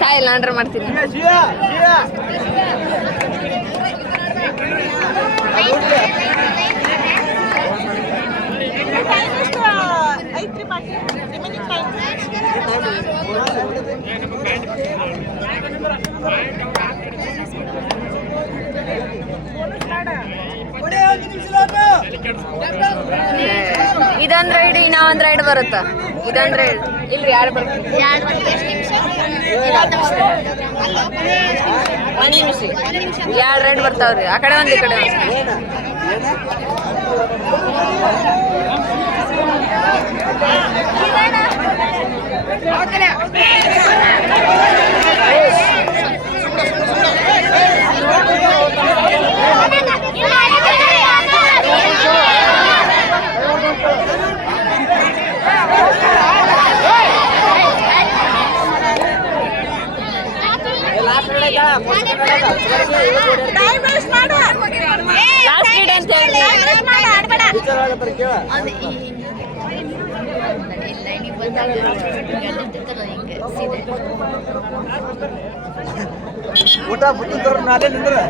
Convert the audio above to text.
ಕಾಯಿಲ್ಲ order ಮಾಡ್ತೀನಿ. ಇದೊಂದ್ ride ಇನ್ನೊಂದ್ ರೈಡ್ ಬರುತ್ತಾ? ಇದೊಂದ್ ರೈಡ್ ಇಲ್ರಿ, ಎರಡು ಬರುತ್ತೆ. ಒಂದ್ ನಿಮಿಷ ಎರಡು ರೈಡ್ ಬರ್ತಾವ್ರಿ. ಆ ಕಡೆ ಒಂದ್ ಈ ಕಡೆ ಒಂದ್. ಊಟ ಬಿಟ್ಟು ನಾಳೆ ನಿಂದ್ರೆ